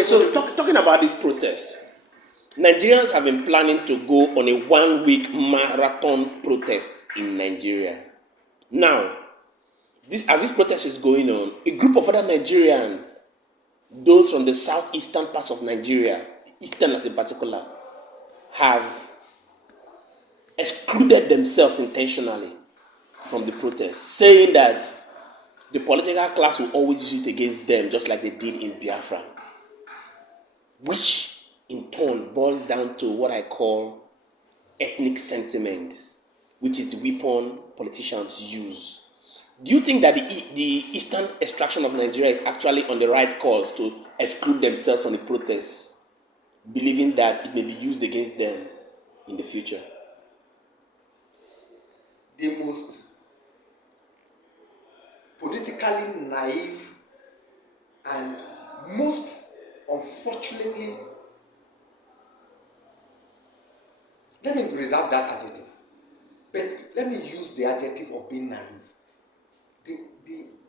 Okay, so talking about this protest, Nigerians have been planning to go on a 1-week marathon protest in Nigeria. Now, as this protest is going on, a group of other Nigerians, those from the southeastern parts of Nigeria, easterners in particular, have excluded themselves intentionally from the protest, saying that the political class will always use it against them, just like they did in Biafra, which in turn boils down to what I call ethnic sentiments, which is the weapon politicians use. Do you think that the eastern extraction of Nigeria is actually on the right course to exclude themselves from the protests, believing that it may be used against them in the future? The most politically naive and most unfortunately, let me reserve that adjective, but let me use the adjective of being naive.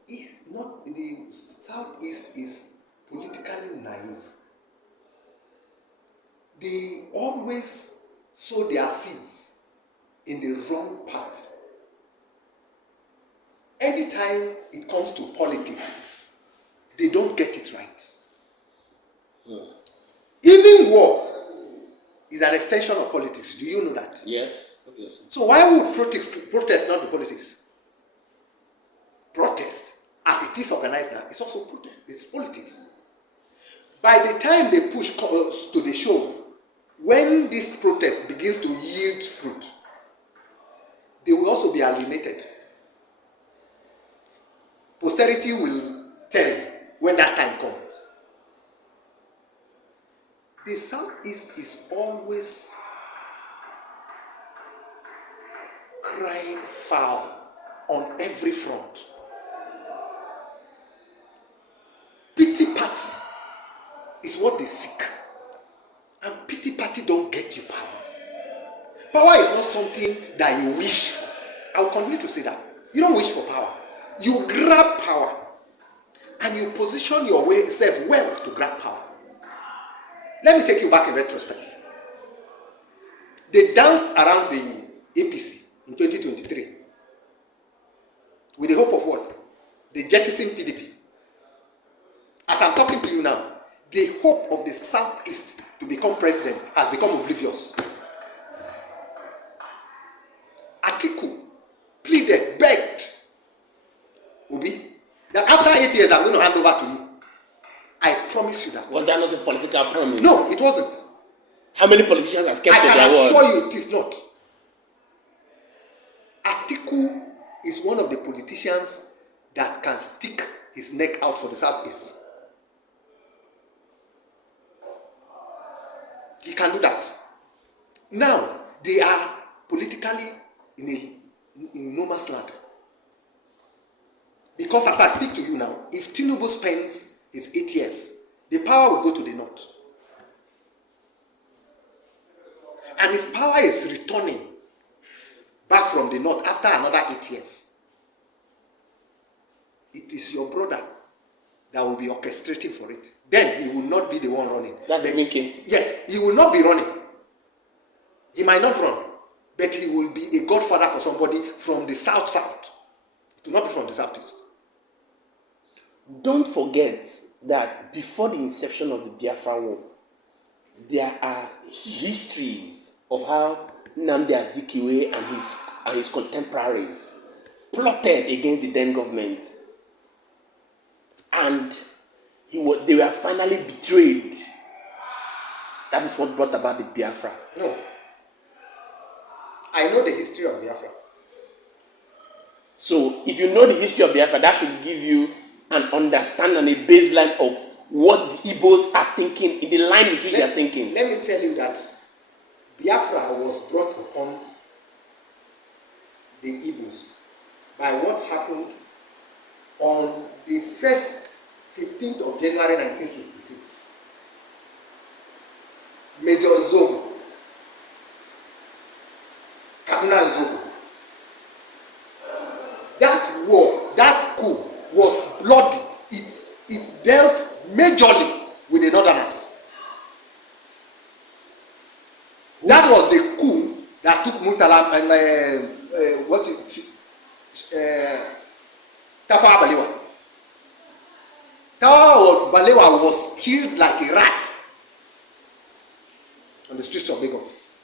The Southeast is politically naive. They always sow their seeds in the wrong path. Anytime it comes to politics, they don't get it right. Even war is an extension of politics. Do you know that? Yes, obviously. So why would protest not be politics? Protest, as it is organized now, is also protest. It's politics. By the time they push to the shove, when this protest begins to yield fruit, they will also be alienated. Posterity will tell when that time comes. The Southeast is always crying foul on every front. Pity party is what they seek. And pity party don't get you power. Power is not something that you wish for. I will continue to say that. You don't wish for power. You grab power. And you position yourself well to grab power. Let me take you back in retrospect. They danced around the APC in 2023 with the hope of what? They jettisoned PDP. As I'm talking to you now, the hope of the Southeast to become president has become oblivious. Atiku pleaded, begged Obi that after 8 years I'm going to hand over to you. I promise you that. Was that not a political promise? No, it wasn't. How many politicians have kept their word? I can assure you it is not. Atiku is one of the politicians that can stick his neck out for the Southeast. He can do that. Now, they are politically in no man's land. Because as I speak to you now, if Tinubu spends his 8 years, the power will go to the north. And his power is returning back from the north after another 8 years. It is your brother that will be orchestrating for it. Then he will not be the one running. That's Mickey. Yes, he will not be running. He might not run, but he will be a godfather for somebody from the south. It will not be from the southeast. Don't forget that before the inception of the Biafra War, there are histories of how Nnamdi Azikiwe and his contemporaries plotted against the then government. And they were finally betrayed. That is what brought about the Biafra. No. I know the history of Biafra. So, if you know the history of Biafra, that should give you an understanding and a baseline of what the Igbos are thinking, in the line with which they are thinking. Let me tell you that Biafra was brought upon the Igbos by what happened on the 15th of January 1966. Major Zobo, Kaduna Zobo. That war, that coup was bloody. It dealt majorly with the northern Northerners. That was the coup that took Murtala and Tafawa Balewa. Tafawa Balewa was killed like a rat on the streets of Lagos.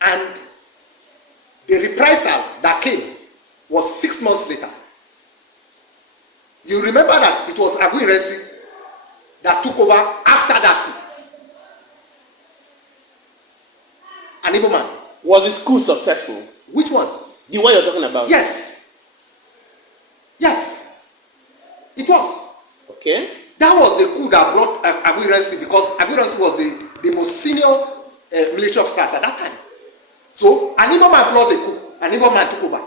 And the reprisal that came was 6 months later. You remember that it was Agu Iresi that took over after that coup. An Igbo man. Was this coup successful? Which one? The one you're talking about? Yes. Yes. It was. Okay. That was the coup that brought Agu Iresi, because Agu Iresi was the most senior military officers at that time. So, an Igbo man brought a coup. An Igbo man took over.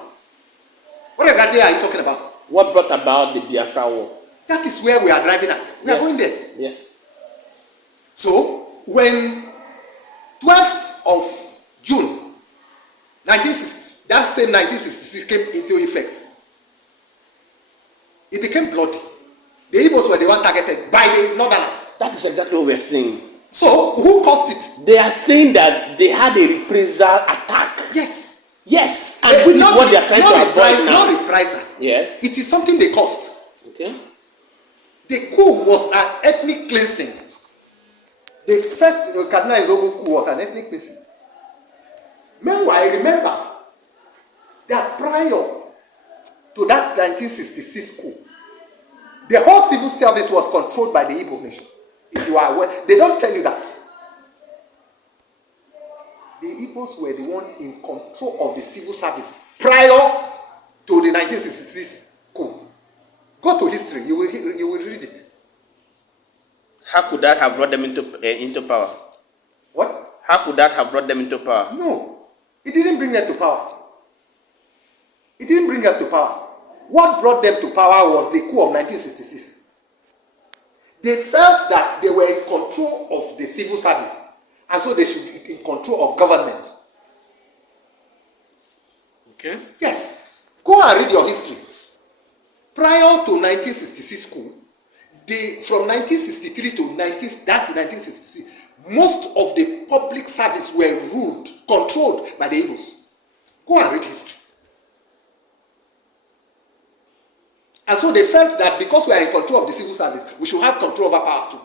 What exactly are you talking about? What brought about the Biafra war? That is where we are driving at. We are going there. Yes. So, when 12th of June 1960, that same 1966 came into effect, it became bloody. The Igbos were the one targeted by the Northerners. That is exactly what we are saying. So, who caused it? They are saying that they had a reprisal attack. Yes. Yes, and which is what they are trying to avoid now. Not reprisal. Yes. It is something they caused. Okay. The coup was an ethnic cleansing. The first Kaduna Izobo coup was an ethnic cleansing. Meanwhile, remember that prior to that 1966 coup, the whole civil service was controlled by the Igbo nation. If you are aware, they don't tell you that. The Igbos were the one in control of the civil service prior to the 1966 coup. Go to history, you will read it. How could that have brought them into power? What? How could that have brought them into power? No, it didn't bring them to power. It didn't bring them to power. What brought them to power was the coup of 1966. They felt that they were in control of the civil service, and so they should be in control of government. Okay. Yes. Go and read your history. Prior to 1966 coup, from 1963 to 1966, most of the public service were controlled by the Igbos. Go and read history. And so they felt that because we are in control of the civil service, we should have control over power too.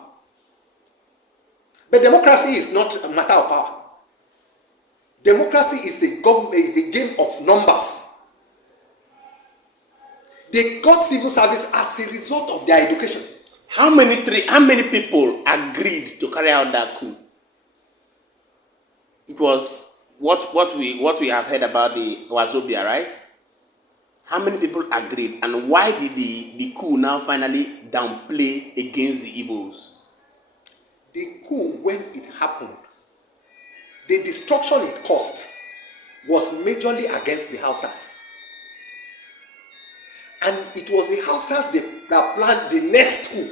But democracy is not a matter of power. Democracy is a game of numbers. They got civil service as a result of their education. How many people agreed to carry out that coup? It was what we have heard about the Wazobia, right? How many people agreed, and why did the coup now finally downplay against the Igbos? The coup, when it happened, the destruction it caused was majorly against the Hausas. And it was the Hausas that planned the next coup,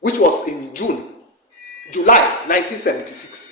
which was in July 1976.